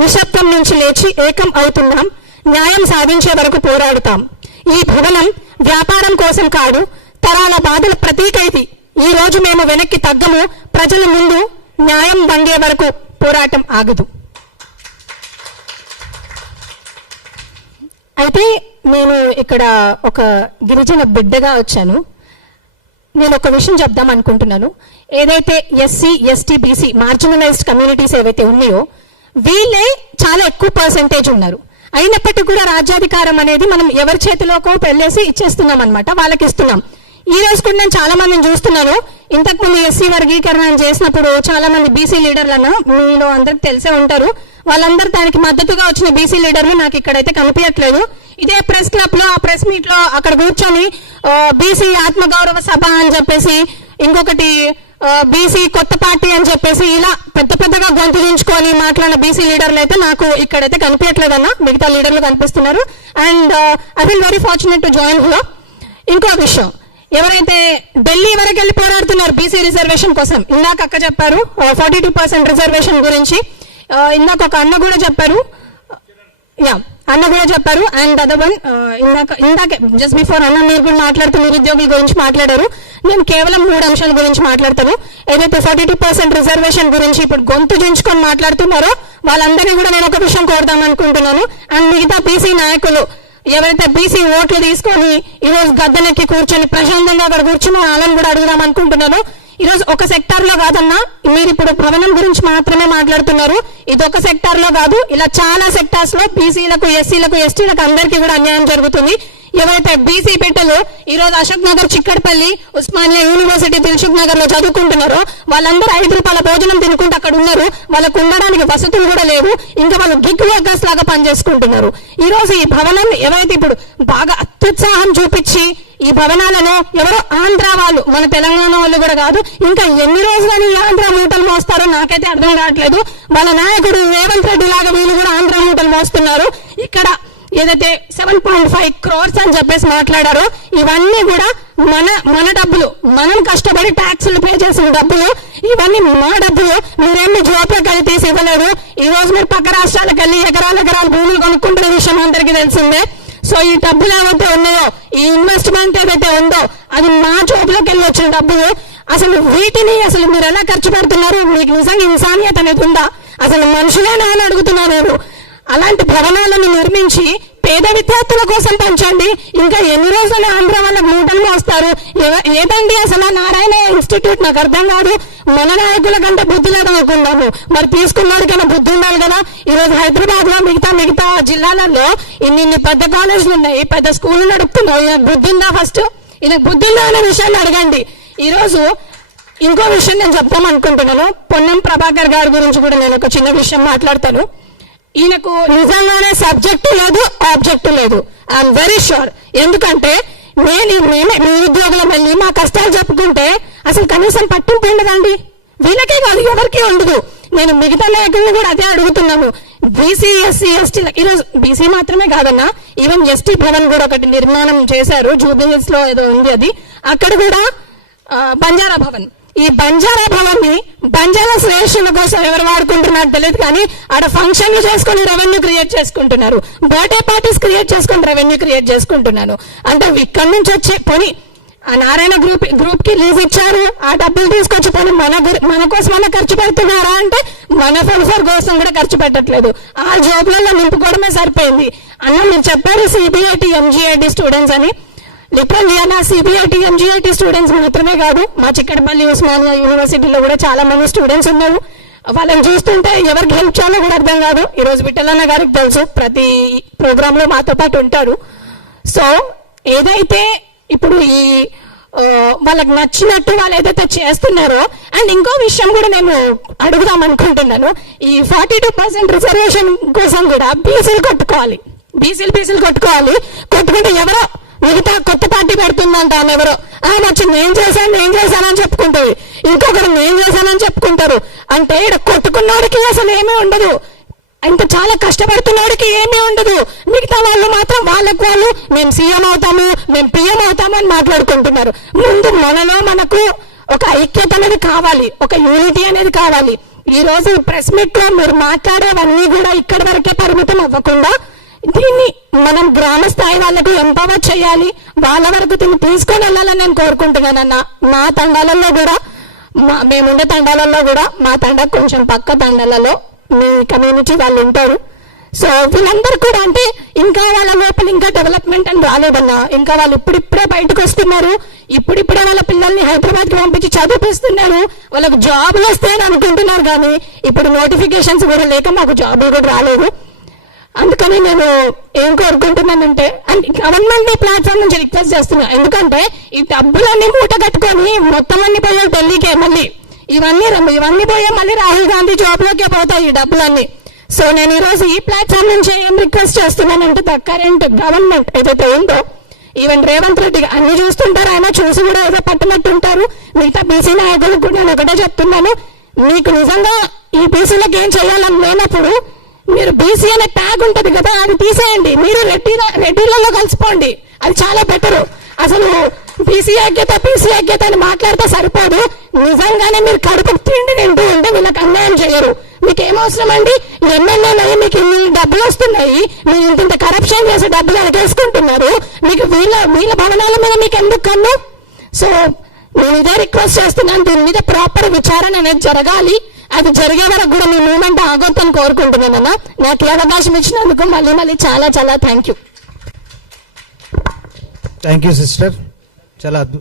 నిశ్శబ్దం నుంచి లేచి ఏకం అవుతున్నాం. న్యాయం సాధించే వరకు పోరాడుతాం. ఈ భవనం వ్యాపారం కోసం కాదు, తరాల బాధల ప్రతీక ఇది. ఈ రోజు మేము వెనక్కి తగ్గము. ప్రజల ముందు న్యాయం వంగే వరకు పోరాటం ఆగదు. అయితే నేను ఇక్కడ ఒక గిరిజన బిడ్డగా వచ్చాను. నేను ఒక విషయం చెప్దాం అనుకుంటున్నాను. ఏదైతే SC, ST, BC marginalised communities ఏవైతే ఉన్నాయో వీళ్ళే చాలా ఎక్కువ పర్సెంటేజ్ ఉన్నారు. అయినప్పటికీ కూడా రాజ్యాధికారం అనేది మనం ఎవరి చేతిలోకో పెళ్ళేసి ఇచ్చేస్తున్నాం అనమాట, వాళ్ళకి ఇస్తున్నాం. ఈ రోజు కూడా నేను చాలా మందిని చూస్తున్నాను. ఇంతకుముందు ఎస్సీ వర్గీకరణ చేసినప్పుడు చాలా మంది బీసీ లీడర్లను మీలో అందరికి తెలిసే ఉంటారు. వాళ్ళందరూ దానికి మద్దతుగా వచ్చిన బీసీ లీడర్లు నాకు ఇక్కడైతే కనిపించట్లేదు. ఇదే ప్రెస్ క్లబ్ లో, ఆ ప్రెస్ మీట్ లో అక్కడ కూర్చొని బీసీ ఆత్మగౌరవ సభ అని చెప్పేసి, ఇంకొకటి బీసీ కొత్త పార్టీ అని చెప్పేసి ఇలా పెద్ద పెద్దగా గొంతు దించుకొని మాట్లాడిన బీసీ లీడర్లు అయితే నాకు ఇక్కడైతే కనిపించట్లేదన్న. మిగతా లీడర్లు కనిపిస్తున్నారు. And I feel very fortunate to join here. ఇంకో విషయం, ఎవరైతే ఢిల్లీ వరకు వెళ్ళి పోరాడుతున్నారు బీసీ రిజర్వేషన్ కోసం, ఇందాక అక్క చెప్పారు 42% రిజర్వేషన్ గురించి, ఇందాక ఒక అన్న కూడా చెప్పారు. అండ్ అదర్ వన్ ఇందాకే జస్ట్ బిఫోర్ అన్న మీరు కూడా మాట్లాడుతూ నిరుద్యోగుల గురించి మాట్లాడారు. నేను కేవలం 3 అంశాల గురించి మాట్లాడతాను. ఏదైతే 42% రిజర్వేషన్ గురించి ఇప్పుడు గొంతు దించుకొని మాట్లాడుతున్నారో వాళ్ళందరినీ కూడా నేను ఒక విషయం కోరుదాం అనుకుంటున్నాను. అండ్ మిగతా బీసీ నాయకులు ఎవరైతే బీసీ ఓట్లు తీసుకొని ఈరోజు గద్దెనెక్కి కూర్చొని ప్రశాంతంగా అక్కడ కూర్చొని వాళ్ళని కూడా అడుగుదాం అనుకుంటున్నాను. ఈరోజు ఒక సెక్టార్ లో కాదన్నా, మీరు ఇప్పుడు భవనం గురించి మాత్రమే మాట్లాడుతున్నారు. ఇది ఒక సెక్టార్ లో కాదు, ఇలా చాలా సెక్టార్స్ లో బీసీలకు, ఎస్సీలకు, ఎస్టీలకు అందరికీ కూడా అన్యాయం జరుగుతుంది. ఎవరైతే బీసీ బిడ్డలు ఈ రోజు అశోక్ నగర్, చిక్కడపల్లి, ఉస్మానియా యూనివర్సిటీ, దిల్సుఖ్ నగర్ లో చదువుకుంటున్నారో వాళ్ళందరూ 5 రూపాయల భోజనం తినుకుంటూ అక్కడ ఉన్నారు. వాళ్ళకు ఉండడానికి వసతులు కూడా లేవు. ఇంకా వాళ్ళు గిగ్ వర్కర్స్ లాగా పనిచేసుకుంటున్నారు. ఈ రోజు ఈ భవనం ఎవరైతే ఇప్పుడు బాగా అత్యుత్సాహం చూపించి ఈ భవనాలను ఎవరో ఆంధ్ర వాళ్ళు, మన తెలంగాణ వాళ్ళు కూడా కాదు, ఇంకా ఎన్ని రోజులని ఈ ఆంధ్ర మూటలు మోస్తారో నాకైతే అర్థం కావట్లేదు. వాళ్ళ నాయకుడు రేవంత్ రెడ్డి లాగా వీళ్ళు కూడా ఆంధ్ర మూటలు మోస్తున్నారు. ఇక్కడ ఏదైతే 7.5 crores అని చెప్పేసి మాట్లాడారో ఇవన్నీ కూడా మన డబ్బులు, మనం కష్టపడి ట్యాక్సులు పే చేసిన డబ్బులు, ఇవన్నీ మా డబ్బులు. మీరేమి జోప్లోకి వెళ్ళి తీసి ఇవ్వలేదు. ఈ రోజు మీరు పక్క రాష్ట్రాలకు వెళ్ళి ఎకరాల భూములు కొనుక్కుంటున్న విషయం అందరికీ తెలిసిందే. సో ఈ డబ్బులు ఏవైతే ఉన్నాయో, ఈ ఇన్వెస్ట్మెంట్ ఏదైతే ఉందో అది మా జోబులోకి వెళ్ళి వచ్చిన డబ్బులు. అసలు వీటిని అసలు మీరు ఎలా ఖర్చు పెడుతున్నారు? మీకు నిజంగా ఇన్సానియత అనేది ఉందా? అసలు మనుషులేనా అని అడుగుతున్నా నేను. అలాంటి భవనాలను నిర్మించి పేద విద్యార్థుల కోసం పంచండి. ఇంకా ఎన్ని రోజులు ఆంధ్ర వాళ్ళకి మూటలు వస్తారు? ఏదండి అసలు నారాయణ ఇన్స్టిట్యూట్? నాకు అర్థం కాదు. మన నాయకుల కంటే బుద్ధి లేదనుకున్నాము, మరి తీసుకున్నవాడికైనా బుద్ధి ఉండాలి కదా. ఈ రోజు హైదరాబాద్ లో మిగతా జిల్లాలలో ఇన్ని పెద్ద కాలేజీలు ఉన్నాయి, పెద్ద స్కూళ్ళు నడుపుతున్నాయి. ఈయనకు బుద్ధి ఉందా? ఫస్ట్ ఈయనకు బుద్ధి ఉందా అనే విషయాన్ని అడగండి. ఈ రోజు ఇంకో విషయం నేను చెప్తాం అనుకుంటున్నాను. పొన్నం ప్రభాకర్ గారి గురించి కూడా నేను ఒక చిన్న విషయం మాట్లాడతాను. ఈయనకు నిజంగానే సబ్జెక్టు లేదు, ఆబ్జెక్టు లేదు. I'm very sure. ఎందుకంటే మేమే నిరుద్యోగులం వెళ్ళి మా కష్టాలు చెప్పుకుంటే అసలు కనీసం పట్టింపు ఉండదండి. వీళ్ళకే కాదు, ఎవరికీ ఉండదు. నేను మిగతా నాయకులను కూడా అదే అడుగుతున్నాను. బీసీ, ఎస్సీ, ఎస్టీ, ఈరోజు బీసీ మాత్రమే కాదన్నా, ఈవెన్ ఎస్టీ భవన్ కూడా ఒకటి నిర్మాణం చేశారు, జూబ్లీహిల్స్ లో ఏదో ఉంది అది. అక్కడ కూడా బంజారా భవన్, ఈ బంజారా భవన్ ని బంజారా శ్రేష్ఠుల కోసం ఎవరు వాడుకుంటున్నారు తెలియదు, కానీ ఆడ ఫంక్షన్లు చేసుకుని రెవెన్యూ క్రియేట్ చేసుకుంటున్నారు, బర్త్డే పార్టీస్ క్రియేట్ చేసుకుని రెవెన్యూ క్రియేట్ చేసుకుంటున్నారు. అంటే ఇక్కడి నుంచి వచ్చే పని ఆ నారాయణ గ్రూప్ కి లీజ్ ఇచ్చారు, ఆ డబ్బులు తీసుకొచ్చి పని మన కోసం అలా ఖర్చు పెడుతున్నారా అంటే మన వెల్ఫేర్ కోసం కూడా ఖర్చు పెట్టట్లేదు. ఆ జాబ్లలో నింపుకోవడమే సరిపోయింది. అన్న మీరు చెప్పారు సిబిఐటి, ఎంజీఐటి స్టూడెంట్స్ అని. లిటరల్లీ అలా సిబిఐటి, ఎంజీఐటి స్టూడెంట్స్ మాత్రమే కాదు, మా చిక్కడపల్లి ఉస్మానియా యూనివర్సిటీలో కూడా చాలా మంది స్టూడెంట్స్ ఉన్నారు. వాళ్ళని చూస్తుంటే ఎవరికి హెల్ప్ చేయాలో కూడా అర్థం కాదు. ఈ రోజు విఠలన్న గారికి తెలుసు, ప్రతి ప్రోగ్రామ్ లో మాతో పాటు ఉంటారు. సో ఏదైతే ఇప్పుడు ఈ వాళ్ళకి నచ్చినట్టు వాళ్ళు ఏదైతే చేస్తున్నారో, అండ్ ఇంకో విషయం కూడా నేను అడుగుదాం అనుకుంటున్నాను. ఈ 42% రిజర్వేషన్ కోసం కూడా బీసీలు కొట్టుకోవాలి, బీసీలు కొట్టుకోవాలి. కొట్టుకుంటే ఎవరో మిగతా కొత్త పార్టీ పెడుతుందంట ఆమె ఎవరో, ఆమె వచ్చి నేను చేశానని చెప్పుకుంటుంది, ఇంకొకరు నేను చేశానని చెప్పుకుంటారు. అంటే ఇక్కడ కొట్టుకున్నవాడికి అసలు ఏమీ ఉండదు, ఇంకా చాలా కష్టపడుతున్నవాడికి ఏమీ ఉండదు. మిగతా వాళ్ళు మాత్రం వాళ్ళకు వాళ్ళు మేము సీఎం అవుతాము, మేము పిఎం అవుతాము అని మాట్లాడుకుంటున్నారు. ముందు మనలో మనకు ఒక ఐక్యత అనేది కావాలి, ఒక యూనిటీ అనేది కావాలి. ఈ రోజు ప్రెస్ మీట్ లో మీరు మాట్లాడేవన్నీ కూడా ఇక్కడి వరకే పరిమితం అవ్వకుండా దీన్ని మనం గ్రామ స్థాయి వాళ్ళకు ఎంపవర్ చేయాలి, వాళ్ళ వరకు దీన్ని తీసుకొని వెళ్ళాలని నేను కోరుకుంటున్నానన్న. మా తండాలలో కూడా మేముండే తండాలలో కూడా మా తండ కొంచెం పక్క తండాలలో మీ కమ్యూనిటీ వాళ్ళు ఉంటారు. సో వీళ్ళందరూ కూడా అంటే ఇంకా వాళ్ళ లోపల ఇంకా డెవలప్మెంట్ అని రాలేదన్నా. ఇంకా వాళ్ళు ఇప్పుడిప్పుడే బయటకు వస్తున్నారు, ఇప్పుడిప్పుడే వాళ్ళ పిల్లల్ని హైదరాబాద్ కి పంపించి చదివిపిస్తున్నారు, వాళ్ళకు జాబులు వస్తాయని అనుకుంటున్నారు. కానీ ఇప్పుడు నోటిఫికేషన్స్ కూడా లేక మాకు జాబులు కూడా రాలేదు. అందుకని నేను ఏం కోరుకుంటున్నానంటే గవర్నమెంట్ ప్లాట్ఫామ్ నుంచి రిక్వెస్ట్ చేస్తున్నా. ఎందుకంటే ఈ డబ్బులన్నీ మూట కట్టుకొని మొత్తం అన్ని పోయాయి ఢిల్లీకే, మళ్ళీ ఇవన్నీ పోయే మళ్ళీ రాహుల్ గాంధీ జాబ్ లోకే పోతాయి ఈ డబ్బులన్నీ. సో నేను ఈరోజు ఈ ప్లాట్ఫామ్ నుంచి ఏం రిక్వెస్ట్ చేస్తున్నానంటే ద కరెంట్ గవర్నమెంట్ ఏదైతే ఉందో, ఈవెన్ రేవంత్ రెడ్డి అన్ని చూస్తుంటారు, ఆయన చూసి కూడా ఏదో పట్టనట్టుంటారు. మిగతా బీసీ నాయకులకు కూడా నేను ఒకటే చెప్తున్నాను, మీకు నిజంగా ఈ బీసీలకు ఏం చేయాలని లేనప్పుడు మీరు బీసీ అనే ట్యాగ్ ఉంటది కదా, అది తీసేయండి, మీరు రెడ్డిలలో కలిసిపోండి, అది చాలా బెటరు. అసలు బీసీ ఐక్యత పీసీ ఐక్యత అని మాట్లాడితే సరిపోదు. నిజంగానే మీరు కడుపు తిండి తింటూ ఉంటే వీళ్ళకి అన్యాయం చేయరు. మీకు ఏమవసరం అండి, ఎమ్మెల్యేలు మీకు ఇన్ని డబ్బులు వస్తున్నాయి, మీరు ఇంత కరప్షన్ చేసే డబ్బులు ఎగేసుకుంటున్నారు, మీకు వీళ్ళ భవనాల మీద మీకు ఎందుకు కన్ను? సో నేను ఇదే రిక్వెస్ట్ చేస్తున్నాను, దీని మీద ప్రాపర్ విచారణ అనేది జరగాలి. అది జరిగే వరకు కూడా మీ మూమెంట్ ఆగొద్దని కోరుకుంటున్నానన్నా. నాకు ఈ అవకాశం ఇచ్చినందుకు మళ్ళీ చాలా చాలా thank you. Thank you sister, చాలా అద్భుతం.